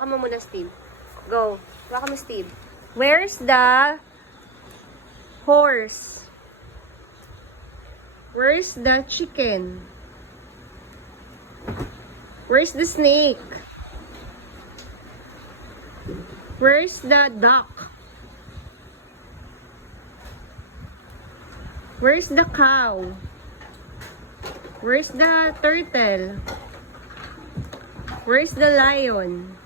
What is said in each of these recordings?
Waka mo muna, Steve. Go. Waka mo, Steve. Where's the horse? Where's the chicken? Where's the snake? Where's the duck? Where's the cow? Where's the turtle? Where's the lion?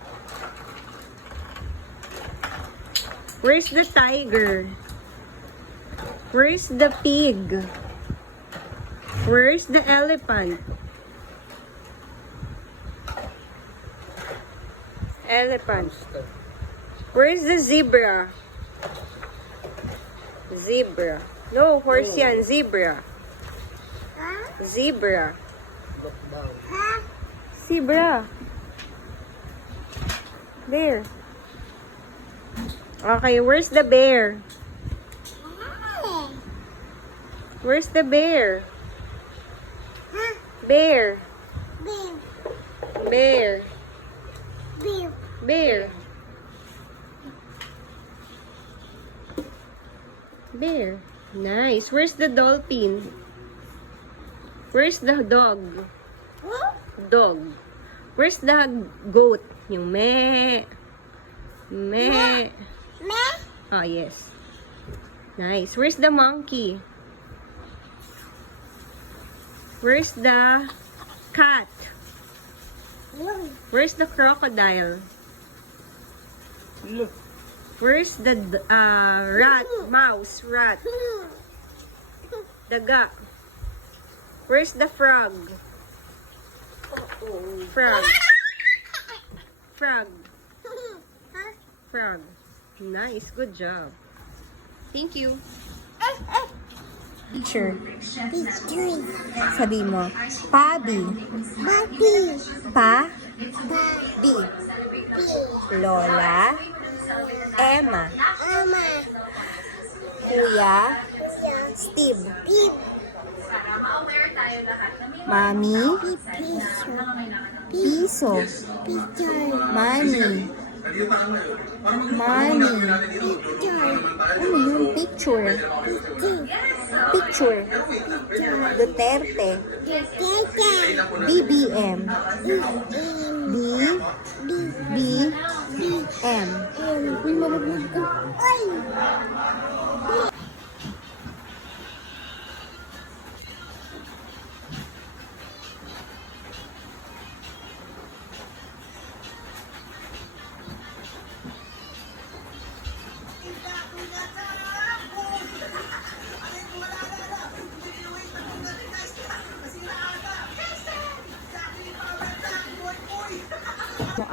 Where's the tiger? Where's the pig? Where's the elephant? Elephant. Where's the zebra? Zebra. No, horse yan. Zebra. Zebra. Zebra. There. Okay, where's the bear? Where's the bear? Bear. Bear. Bear. Bear. Nice. Where's the dolphin? Where's the dog? Dog. Where's the goat? Yung meh. Meh. Oh, yes. Nice. Where's the monkey? Where's the cat? Where's the crocodile? Where's the rat? Mouse. Rat. Daga. Where's the frog? Frog. Frog. Frog. Nice. Good job. Thank you. Teacher. Sabi mo. Pabi. Pa-bi. Lola. Emma. Kuya. Steve. Mami. Piso. Mami. Mami. Ano yun? Picture. Picture. Duterte. BBM. BBM. Uy, malaglag ko.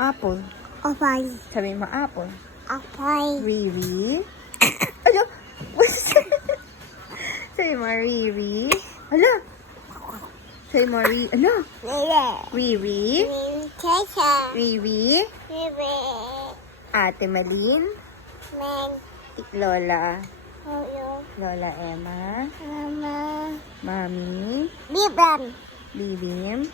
Apple. Sabi mo apple. Riri. Ano? Sabi mo Riri. Ano? Sabi mo Riri. Ano? Riri. Riri. Ate Malin. Lola. Lola Emma. Mami. Bibim.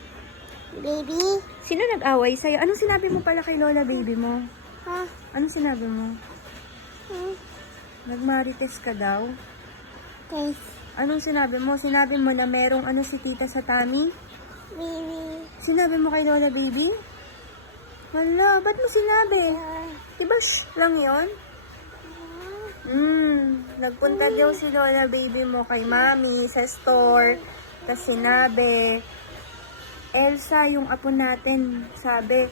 Baby. Sino nag-away sa'yo? Anong sinabi mo pala kay Lola baby mo? Ha? Anong sinabi mo? Nagmarites ka daw? Yes. Anong sinabi mo? Sinabi mo na merong ano si tita sa tummy? Baby. Sinabi mo kay Lola baby? Wala, ba't mo sinabi? Diba lang yon? Nagpunta daw si Lola baby mo kay mami sa store. Tapos sinabi, Elsa, yung apo natin, sabi,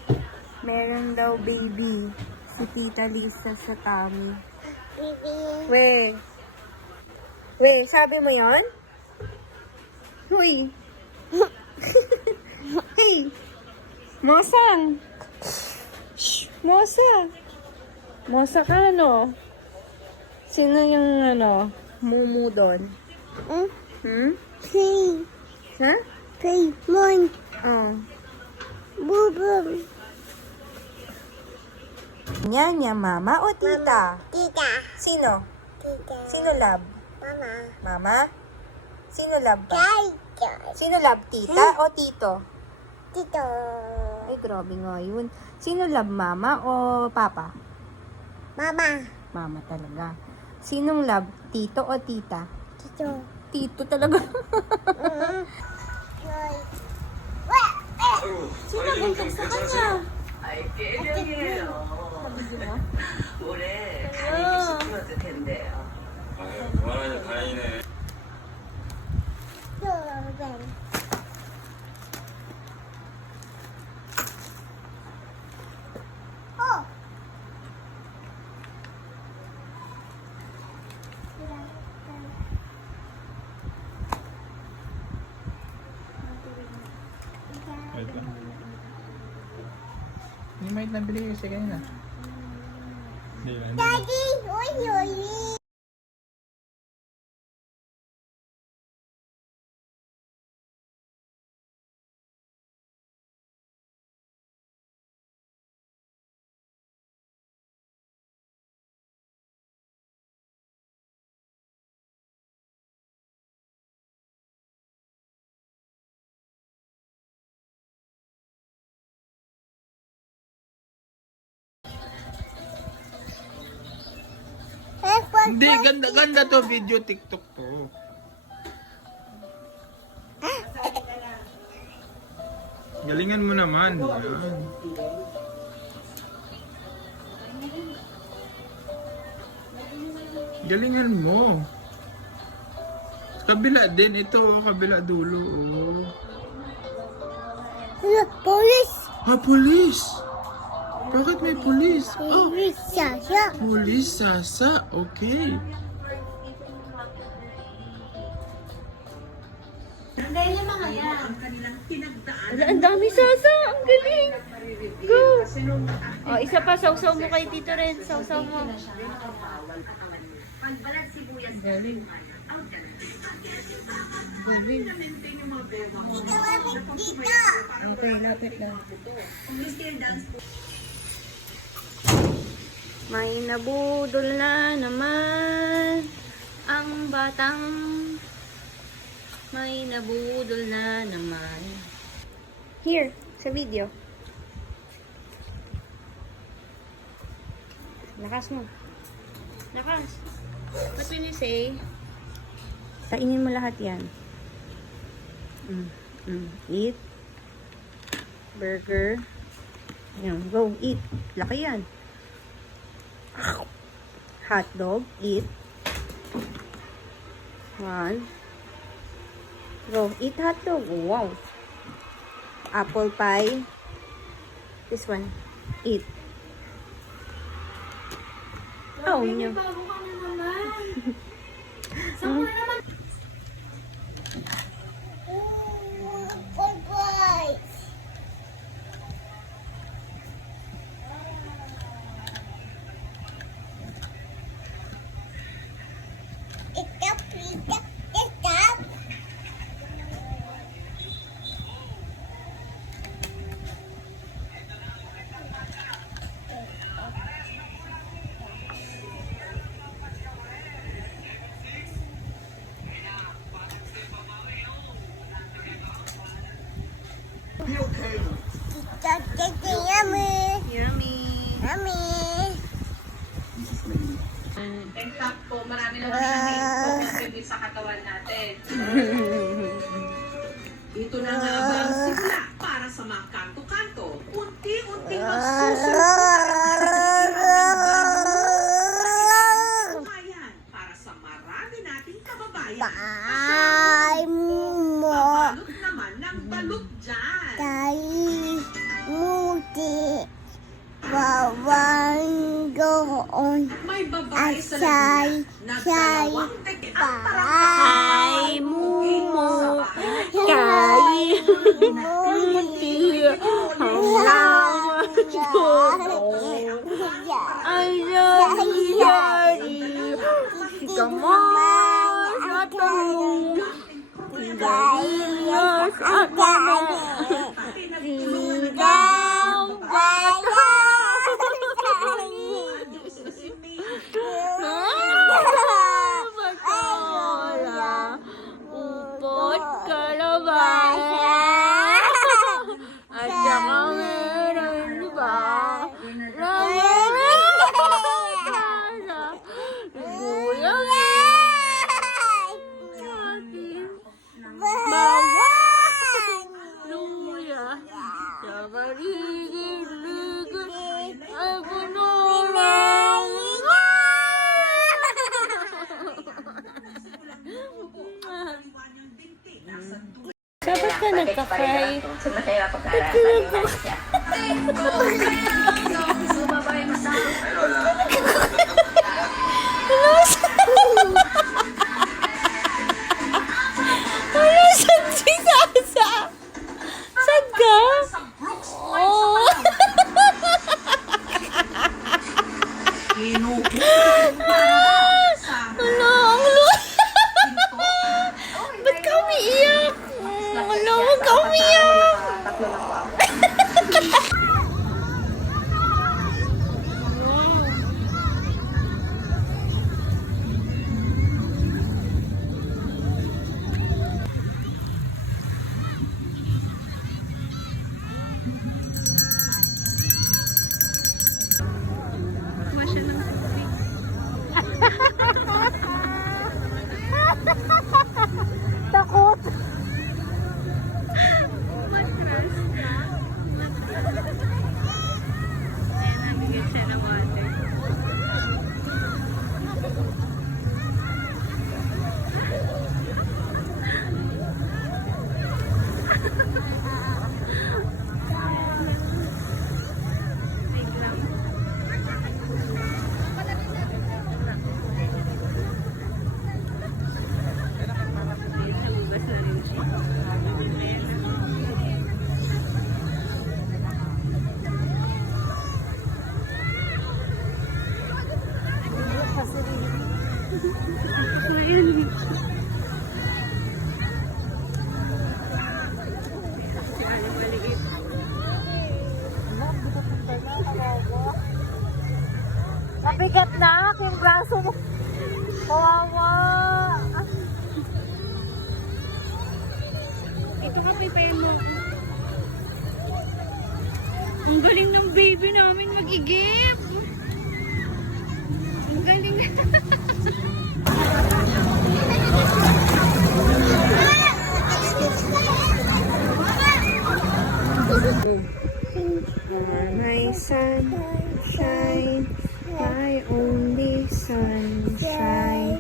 meron daw baby si Tita Lisa sa tummy. Baby. We, sabi mo yon? Huy. Hey, Mosang. Shh, Mosa. Mosa ka, no? Sino yung, mumu doon? Play. Ha? Play. Mon. Oh. Bubum. Nyanya, mama o tita? Tita. Sino? Tita. Sino love? Mama. Mama? Sino love ba? Tita. Sino love? Tita o tito? Tito. Ay, grabe nga yun. Sino love, mama o papa? Mama. Mama talaga. Sinong love? Tito o tita? Tito. Tito talaga. Sino buntok sa kanya? 아이 깨명이에요. 올해 가리기 싶어도 된대요. 아유, 그만하니 다행이네. Hindi may nabili kasi kanina. Daddy, oi, oi. Hindi, ganda to video TikTok to. Galingan mo naman. Yan. Galingan mo. Sa kabila din. Ito, kabila dulo. Oh. Police. Ah, police! Bakit may police? Oh, Police, Sasha. police, Sasa. Okay. Wala, ang dami sasa. Ang galing. Go. O, isa pa. Sausaw mo kay Tito Ren. Sausaw mo. Tito, lapit dito. Okay, lapit lang. May nabudol na naman ang batang. May nabudol na naman. Here, sa video. Lakas mo. Lakas. What will you say? Kainin mo lahat yan. Eat. Burger. Yan, go, eat. Laki yan. Hot dog, eat. One. Go, eat hot dog. Wow. Apple pie. This one, eat. Oh, nyo. Good boys. Stop, stop, stop. Tito, yummy. Yummy. Yummy. In fact po, marami naman na contribute sa katawan natin. Ito na nga ba ang sigla para sa mga kanto-kanto? Unti-unting magsusunod para sa marami nating kababayan. Bye mo. Babalot naman ng balot dyan. Tayo muti. Bawang doon. May babae sa Asay, Laguna na say, dalawang teke ang bye. Ay, mumo. Kay. Muti. Hanggang. Ay, yari, yari. Sikamon. Matulong. Sigarilyos. Akala. Sidang bata. Patola. Upot kalabasa. At saka Ano, saan si Sasa? Saan ka? Oh. Ano, ang ba't ka umiiyak? Ano, huwag ka umiiyak. Takot. Mabigat na aking braso mo. Kawawa. Ito ka, pipayin mo. Ang galing ng baby namin mag-igip. Ang galing na. My sunshine, my only sunshine.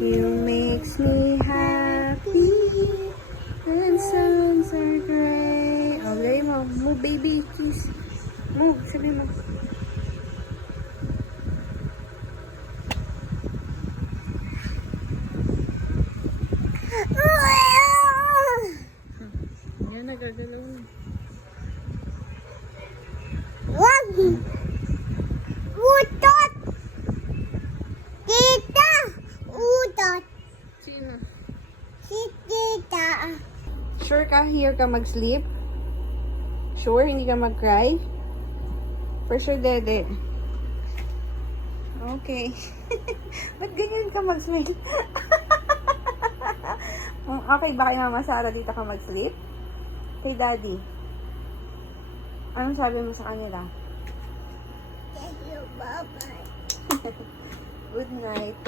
You makes me happy when suns are gray. Okay, mo. Move, baby. Kiss. Move. Sabi mo. Yan, nagagalaw. Wag! Utot! Tita! Utot! Sino? Si tita. Sure ka? Here ka mag-sleep? Sure? Hindi ka mag-cry? For sure, dede. Okay. Ba't ganyan ka mag-smile? Okay ba kay Mama Sarah dito ka mag-sleep? Kay Daddy? Anong sabi mo sa kanila? Thank you, bye-bye. Good night.